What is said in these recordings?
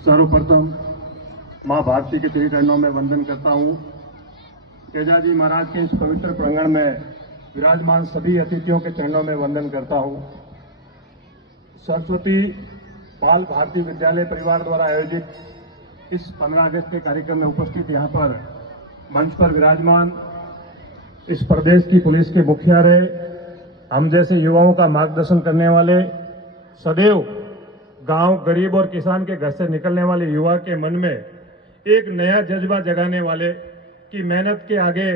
सर्वप्रथम मां भारती के श्री चरणों में वंदन करता हूं। तेजाजी महाराज के इस पवित्र प्रांगण में विराजमान सभी अतिथियों के चरणों में वंदन करता हूं। सरस्वती बाल भारती विद्यालय परिवार द्वारा आयोजित इस 15 अगस्त के कार्यक्रम में उपस्थित यहां पर मंच पर विराजमान इस प्रदेश की पुलिस के मुखिया रहे, हम जैसे युवाओं का मार्गदर्शन करने वाले, सदैव गांव गरीब और किसान के घर से निकलने वाले युवा के मन में एक नया जज्बा जगाने वाले कि मेहनत के आगे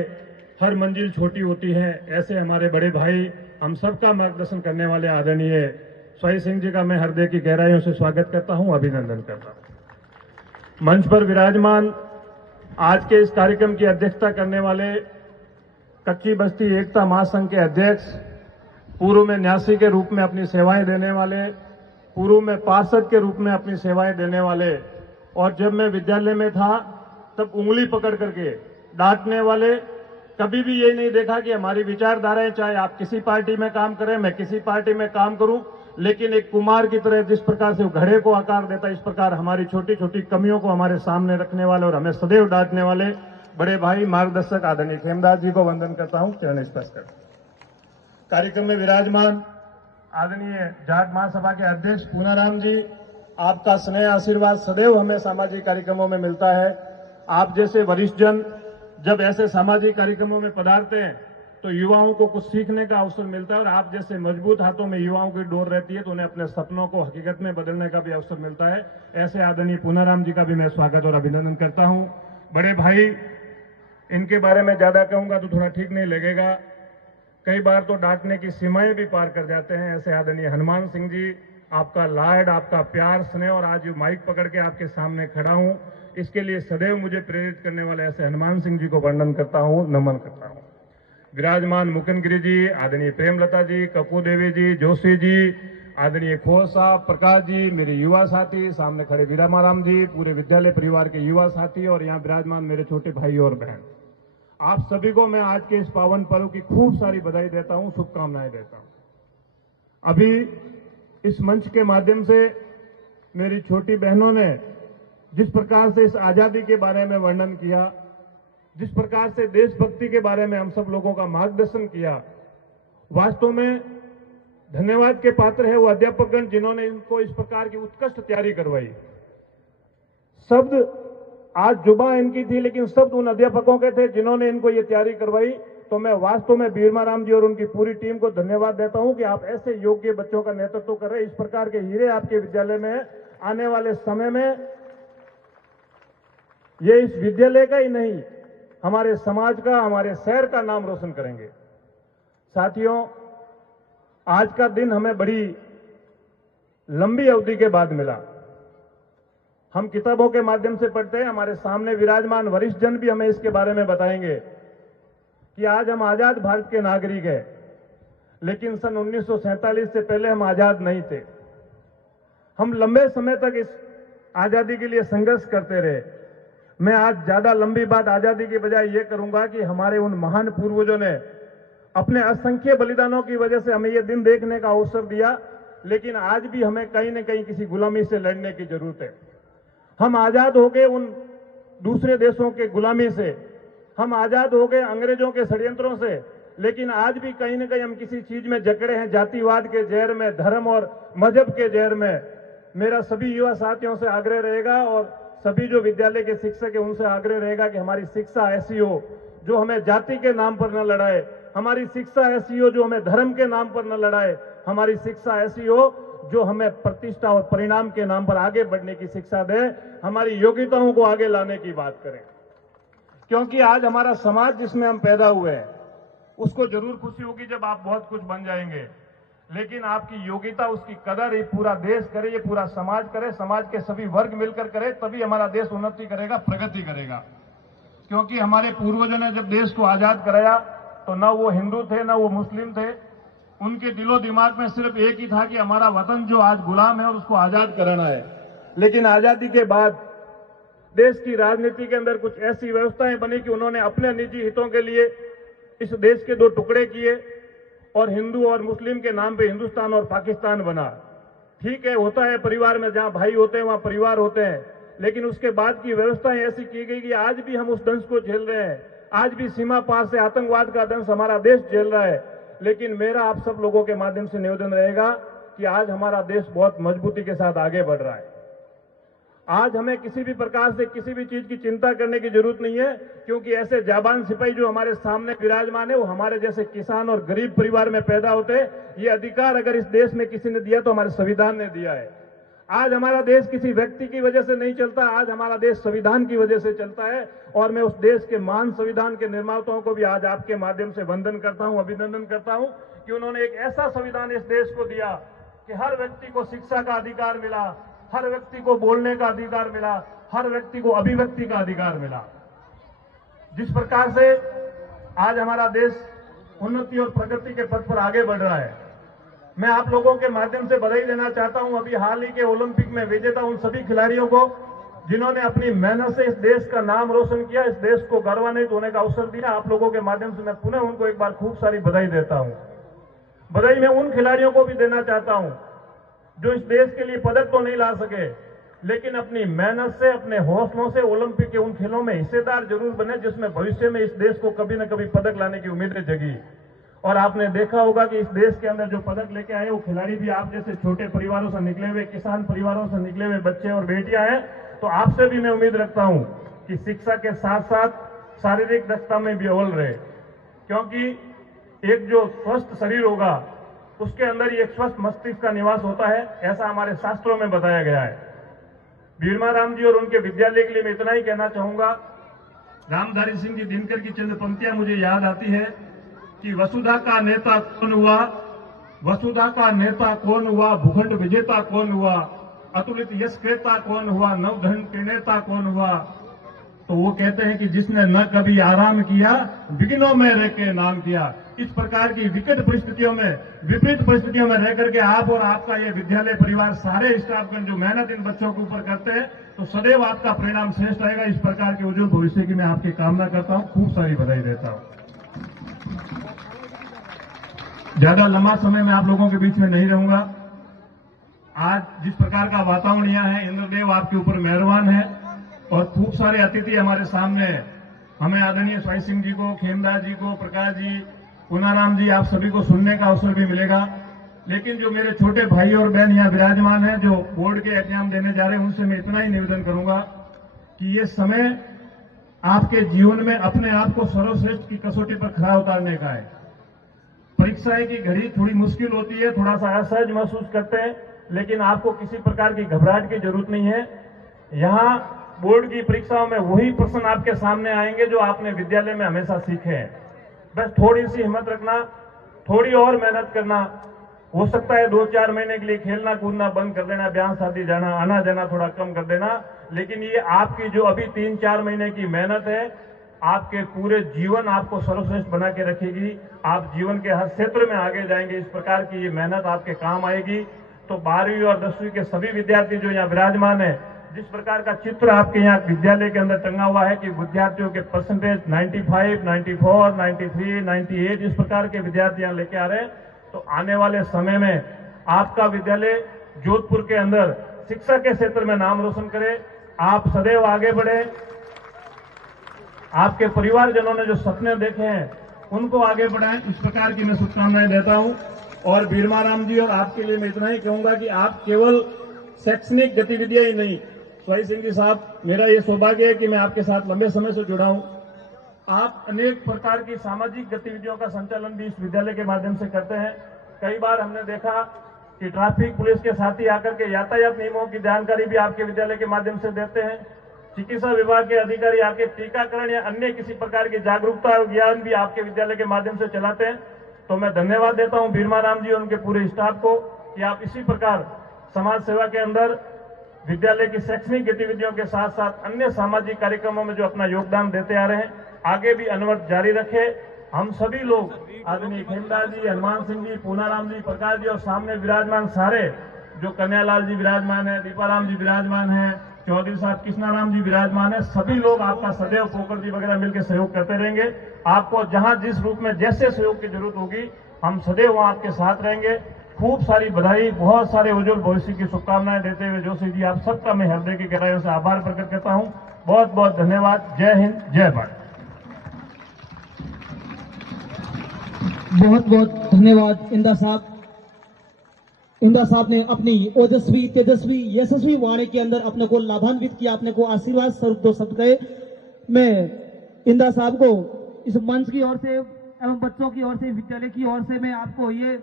हर मंजिल छोटी होती है, ऐसे हमारे बड़े भाई हम सबका मार्गदर्शन करने वाले आदरणीय स्वाई सिंह जी का मैं हृदय की गहराइयों से स्वागत करता हूं, अभिनंदन करता हूं। मंच पर विराजमान आज के इस कार्यक्रम की अध्यक्षता करने वाले कच्ची बस्ती एकता महासंघ के अध्यक्ष, पूर्व में न्यासी के रूप में अपनी सेवाएं देने वाले, पूर्व में पार्षद के रूप में अपनी सेवाएं देने वाले, और जब मैं विद्यालय में था तब उंगली पकड़ करके डांटने वाले, कभी भी ये नहीं देखा कि हमारी विचारधाराएं, चाहे आप किसी पार्टी में काम करें, मैं किसी पार्टी में काम करूं, लेकिन एक कुमार की तरह जिस प्रकार से वो घड़े को आकार देता है, इस प्रकार हमारी छोटी छोटी कमियों को हमारे सामने रखने वाले और हमें सदैव डांटने वाले बड़े भाई मार्गदर्शक आदरणीय खेमदास जी को वंदन करता हूं, चरण स्पर्श कर। कार्यक्रम में विराजमान आदरणीय जाट महासभा के अध्यक्ष पूनाराम जी, आपका स्नेह आशीर्वाद सदैव हमें सामाजिक कार्यक्रमों में मिलता है। आप जैसे वरिष्ठ जन जब ऐसे सामाजिक कार्यक्रमों में पधारते हैं तो युवाओं को कुछ सीखने का अवसर मिलता है, और आप जैसे मजबूत हाथों में युवाओं की डोर रहती है तो उन्हें अपने सपनों को हकीकत में बदलने का भी अवसर मिलता है। ऐसे आदरणीय पूनाराम जी का भी मैं स्वागत और अभिनंदन करता हूं। बड़े भाई, इनके बारे में ज्यादा कहूंगा तो थोड़ा ठीक नहीं लगेगा, कई बार तो डांटने की सीमाएं भी पार कर जाते हैं। ऐसे आदरणीय हनुमान सिंह जी, आपका लाड, आपका प्यार, स्नेह, और आज जो माइक पकड़ के आपके सामने खड़ा हूं, इसके लिए सदैव मुझे प्रेरित करने वाले ऐसे हनुमान सिंह जी को वंदन करता हूं, नमन करता हूं। विराजमान मुकुंदगिरी जी, आदरणीय प्रेमलता जी, कपूर देवी जी, जोशी जी, आदरणीय खोर साहब, प्रकाश जी, मेरे युवा साथी, सामने खड़े वीरामाराम जी, पूरे विद्यालय परिवार के युवा साथी, और यहाँ विराजमान मेरे छोटे भाई और बहन, आप सभी को मैं आज के इस पावन पर्व की खूब सारी बधाई देता हूं, शुभकामनाएं देता हूं। अभी इस मंच के माध्यम से मेरी छोटी बहनों ने जिस प्रकार से इस आजादी के बारे में वर्णन किया, जिस प्रकार से देशभक्ति के बारे में हम सब लोगों का मार्गदर्शन किया, वास्तव में धन्यवाद के पात्र है वो अध्यापकगण जिन्होंने इनको इस प्रकार की उत्कृष्ट तैयारी करवाई। शब्द आज जुबा इनकी थी, लेकिन शब्द उन अध्यापकों के थे जिन्होंने इनको ये तैयारी करवाई। तो मैं वास्तव में वीरमाराम जी और उनकी पूरी टीम को धन्यवाद देता हूं कि आप ऐसे योग्य बच्चों का नेतृत्व कर रहे हैं। इस प्रकार के हीरे आपके विद्यालय में आने वाले समय में ये इस विद्यालय का ही नहीं, हमारे समाज का, हमारे शहर का नाम रोशन करेंगे। साथियों, आज का दिन हमें बड़ी लंबी अवधि के बाद मिला। हम किताबों के माध्यम से पढ़ते हैं, हमारे सामने विराजमान वरिष्ठ जन भी हमें इसके बारे में बताएंगे कि आज हम आजाद भारत के नागरिक हैं, लेकिन सन 1947 से पहले हम आजाद नहीं थे। हम लंबे समय तक इस आजादी के लिए संघर्ष करते रहे। मैं आज ज्यादा लंबी बात आजादी की बजाय ये करूंगा कि हमारे उन महान पूर्वजों ने अपने असंख्य बलिदानों की वजह से हमें यह दिन देखने का अवसर दिया, लेकिन आज भी हमें कहीं न कहीं किसी गुलामी से लड़ने की जरूरत है। हम आजाद हो गए उन दूसरे देशों के गुलामी से, हम आजाद हो गए अंग्रेजों के षड्यंत्रों से, लेकिन आज भी कहीं न कहीं हम किसी चीज में जकड़े हैं, जातिवाद के जहर में, धर्म और मजहब के जहर में। मेरा सभी युवा साथियों से आग्रह रहेगा और सभी जो विद्यालय के शिक्षक हैं उनसे आग्रह रहेगा कि हमारी शिक्षा ऐसी हो जो हमें जाति के नाम पर न लड़ाए, हमारी शिक्षा ऐसी हो जो हमें धर्म के नाम पर न लड़ाए, हमारी शिक्षा ऐसी हो जो हमें प्रतिष्ठा और परिणाम के नाम पर आगे बढ़ने की शिक्षा दे, हमारी योग्यताओं को आगे लाने की बात करें। क्योंकि आज हमारा समाज जिसमें हम पैदा हुए हैं उसको जरूर खुशी होगी जब आप बहुत कुछ बन जाएंगे, लेकिन आपकी योग्यता, उसकी कदर ये पूरा देश करे, ये पूरा समाज करे, समाज के सभी वर्ग मिलकर करे, तभी हमारा देश उन्नति करेगा, प्रगति करेगा। क्योंकि हमारे पूर्वजों ने जब देश को आजाद कराया तो न वो हिंदू थे न वो मुस्लिम थे, उनके दिलो दिमाग में सिर्फ एक ही था कि हमारा वतन जो आज गुलाम है और उसको आजाद कराना है। लेकिन आजादी के बाद देश की राजनीति के अंदर कुछ ऐसी व्यवस्थाएं बनी कि उन्होंने अपने निजी हितों के लिए इस देश के दो टुकड़े किए और हिंदू और मुस्लिम के नाम पे हिंदुस्तान और पाकिस्तान बना। ठीक है, होता है परिवार में, जहां भाई होते हैं वहां परिवार होते हैं, लेकिन उसके बाद की व्यवस्थाएं ऐसी की गई कि आज भी हम उस दंश को झेल रहे हैं। आज भी सीमा पार से आतंकवाद का दंश हमारा देश झेल रहा है। लेकिन मेरा आप सब लोगों के माध्यम से निवेदन रहेगा कि आज हमारा देश बहुत मजबूती के साथ आगे बढ़ रहा है। आज हमें किसी भी प्रकार से किसी भी चीज की चिंता करने की जरूरत नहीं है, क्योंकि ऐसे जाबान सिपाही जो हमारे सामने विराजमान है वो हमारे जैसे किसान और गरीब परिवार में पैदा होते हैं। ये अधिकार अगर इस देश में किसी ने दिया तो हमारे संविधान ने दिया है। आज हमारा देश किसी व्यक्ति की वजह से नहीं चलता, आज हमारा देश संविधान की वजह से चलता है। और मैं उस देश के महान संविधान के निर्माताओं को भी आज आपके माध्यम से वंदन करता हूं, अभिनंदन करता हूं कि उन्होंने एक ऐसा संविधान इस देश को दिया कि हर व्यक्ति को शिक्षा का अधिकार मिला, हर व्यक्ति को बोलने का अधिकार मिला, हर व्यक्ति को अभिव्यक्ति का अधिकार मिला। जिस प्रकार से आज हमारा देश उन्नति और प्रगति के पथ पर आगे बढ़ रहा है, मैं आप लोगों के माध्यम से बधाई देना चाहता हूं अभी हाल ही के ओलंपिक में विजेता उन सभी खिलाड़ियों को जिन्होंने अपनी मेहनत से इस देश का नाम रोशन किया, इस देश को गौरवान्वित होने का अवसर दिया। आप लोगों के माध्यम से मैं पुनः उनको एक बार खूब सारी बधाई देता हूं। बधाई मैं उन खिलाड़ियों को भी देना चाहता हूं जो इस देश के लिए पदक तो नहीं ला सके, लेकिन अपनी मेहनत से, अपने हौसलों से ओलंपिक के उन खेलों में हिस्सेदार जरूर बने जिसमें भविष्य में इस देश को कभी न कभी पदक लाने की उम्मीदें जगी। और आपने देखा होगा कि इस देश के अंदर जो पदक लेके आए वो खिलाड़ी भी आप जैसे छोटे परिवारों से निकले हुए, किसान परिवारों से निकले हुए बच्चे और बेटियां हैं। तो आपसे भी मैं उम्मीद रखता हूं कि शिक्षा के साथ साथ शारीरिक दक्षता में भी अव्वल रहे, क्योंकि एक जो स्वस्थ शरीर होगा उसके अंदर ही एक स्वस्थ मस्तिष्क का निवास होता है, ऐसा हमारे शास्त्रों में बताया गया है। भीरमा राम जी और उनके विद्यालय के लिए मैं इतना ही कहना चाहूंगा। रामधारी सिंह जी दिनकर की चंद पंक्तियां मुझे याद आती है कि वसुधा का नेता कौन हुआ, वसुधा का नेता कौन हुआ, भूखंड विजेता कौन हुआ, अतुलित यश क्रेता कौन हुआ, नवधन त्रिनेता कौन हुआ। तो वो कहते हैं कि जिसने न कभी आराम किया, विघ्नों में रह के नाम किया। इस प्रकार की विकट परिस्थितियों में, विपरीत परिस्थितियों में रह करके आप और आपका ये विद्यालय परिवार, सारे स्टाफगण जो मेहनत इन बच्चों के ऊपर करते हैं, तो सदैव आपका परिणाम श्रेष्ठ रहेगा। इस प्रकार के उज्जवल भविष्य की मैं आपकी कामना करता हूं, खूब सारी बधाई देता हूं। ज्यादा लंबा समय मैं आप लोगों के बीच में नहीं रहूंगा। आज जिस प्रकार का वातावरण यहाँ है, इंद्रदेव आपके ऊपर मेहरबान है और खूब सारे अतिथि हमारे सामने हैं। हमें आदरणीय स्वाई सिंह जी को, खेमदास जी को, प्रकाश जी, पुनाराम जी, आप सभी को सुनने का अवसर भी मिलेगा। लेकिन जो मेरे छोटे भाई और बहन यहाँ विराजमान हैं, जो बोर्ड के एग्जाम देने जा रहे हैं, उनसे मैं इतना ही निवेदन करूंगा कि ये समय आपके जीवन में अपने आप को सर्वश्रेष्ठ की कसौटी पर खरा उतारने का है। परीक्षाएं की घड़ी थोड़ी मुश्किल होती है, थोड़ा सा असहज महसूस करते हैं, लेकिन आपको किसी प्रकार की घबराहट की जरूरत नहीं है। यहाँ बोर्ड की परीक्षाओं में वही प्रश्न आपके सामने आएंगे जो आपने विद्यालय में हमेशा सीखे हैं। बस थोड़ी सी हिम्मत रखना, थोड़ी और मेहनत करना। हो सकता है 2-4 महीने के लिए खेलना कूदना बंद कर देना, ब्याह शादी जाना, आना जाना थोड़ा कम कर देना, लेकिन ये आपकी जो अभी 3-4 महीने की मेहनत है, आपके पूरे जीवन आपको सर्वश्रेष्ठ बना के रखेगी। आप जीवन के हर क्षेत्र में आगे जाएंगे। इस प्रकार की ये मेहनत आपके काम आएगी। तो 12वीं और 10वीं के सभी विद्यार्थी जो यहाँ विराजमान है, जिस प्रकार का चित्र आपके यहाँ विद्यालय के अंदर टंगा हुआ है कि विद्यार्थियों के परसेंटेज 95, 94, 93, 98 इस प्रकार के विद्यार्थी यहाँ लेके आ रहे हैं, तो आने वाले समय में आपका विद्यालय जोधपुर के अंदर शिक्षा के क्षेत्र में नाम रोशन करे। आप सदैव आगे बढ़े। आपके परिवारजनों ने जो सपने देखे हैं उनको आगे बढ़ाएं, इस प्रकार की मैं शुभकामनाएं देता हूं। और भीरमा राम जी और आपके लिए मैं इतना ही कहूंगा कि आप केवल शैक्षणिक गतिविधियां ही नहीं, स्वाई सिंह जी साहब, मेरा ये सौभाग्य है कि मैं आपके साथ लंबे समय से जुड़ा हूं। आप अनेक प्रकार की सामाजिक गतिविधियों का संचालन भी इस विद्यालय के माध्यम से करते हैं। कई बार हमने देखा कि ट्रैफिक पुलिस के साथी आकर के यातायात नियमों की जानकारी भी आपके विद्यालय के माध्यम से देते हैं। चिकित्सा विभाग के अधिकारी आके टीकाकरण या अन्य किसी प्रकार की जागरूकता अभियान भी आपके विद्यालय के माध्यम से चलाते हैं। तो मैं धन्यवाद देता हूं भीरमा राम जी और उनके पूरे स्टाफ को कि आप इसी प्रकार समाज सेवा के अंदर विद्यालय की शैक्षणिक गतिविधियों के साथ साथ अन्य सामाजिक कार्यक्रमों में जो अपना योगदान देते आ रहे हैं, आगे भी अनवरत जारी रखे। हम सभी लोग, आदरणीय खेमदास जी, हनुमान सिंह जी, पूनाराम जी, प्रकाश जी और सामने विराजमान सारे जो कन्यालाल जी विराजमान है, दीपाराम जी विराजमान है, चौधरी साहब कृष्णाराम जी विराजमान है, सभी लोग आपका सदैव पोकर जी वगैरह मिलकर सहयोग करते रहेंगे। आपको जहां जिस रूप में जैसे सहयोग की जरूरत होगी, हम सदैव वहां आपके साथ रहेंगे। खूब सारी बधाई, बहुत सारे उज्जवल भविष्य की शुभकामनाएं देते हुए जोशी जी आप सबका मैं हृदय की गहराइयों से आभार प्रकट करता हूं। बहुत बहुत धन्यवाद। जय हिंद, जय भारत। बहुत बहुत धन्यवाद इंदा साहब। इंदा साहब ने अपनी ओजस्वी, तेजस्वी, यशस्वी वाणी के अंदर अपने को लाभान्वित किया, अपने को आशीर्वाद स्वरूप 2 शब्द कहे। मैं इंदा साहब को इस मंच की ओर से एवं बच्चों की ओर से, विद्यालय की ओर से मैं आपको ये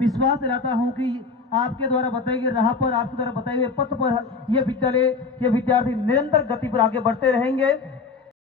विश्वास दिलाता हूं कि आपके द्वारा बताई गई राह पर, आपके द्वारा बताए हुए पथ पर ये विद्यालय, ये विद्यार्थी निरंतर गति पर आगे बढ़ते रहेंगे।